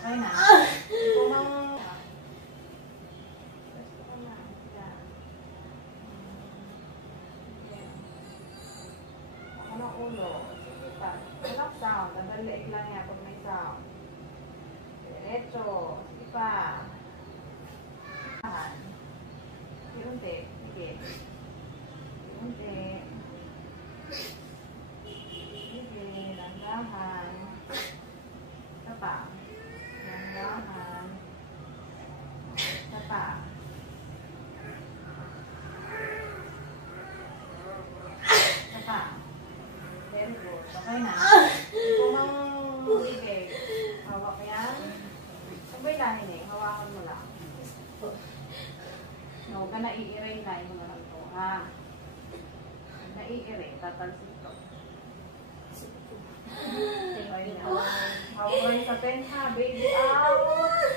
Okay na. Ano ulo? Sige pa. Walang sound. Ang daliit lang yan pag may sound. Diretso. Sige pa. Unti. Sige. Unti. Sige. Landahan. Isa pa. Landahan. Isa pa. Isa pa. Very good. Okay na. Kung ang bibig, hawak yan. Ang baylahin eh. Hawakan mo lang. No, huwag ka naiiray na yung mga ito, ha? Naiiray, tatalsik to. Okay na. Hawak sa pen, ha? Baby out!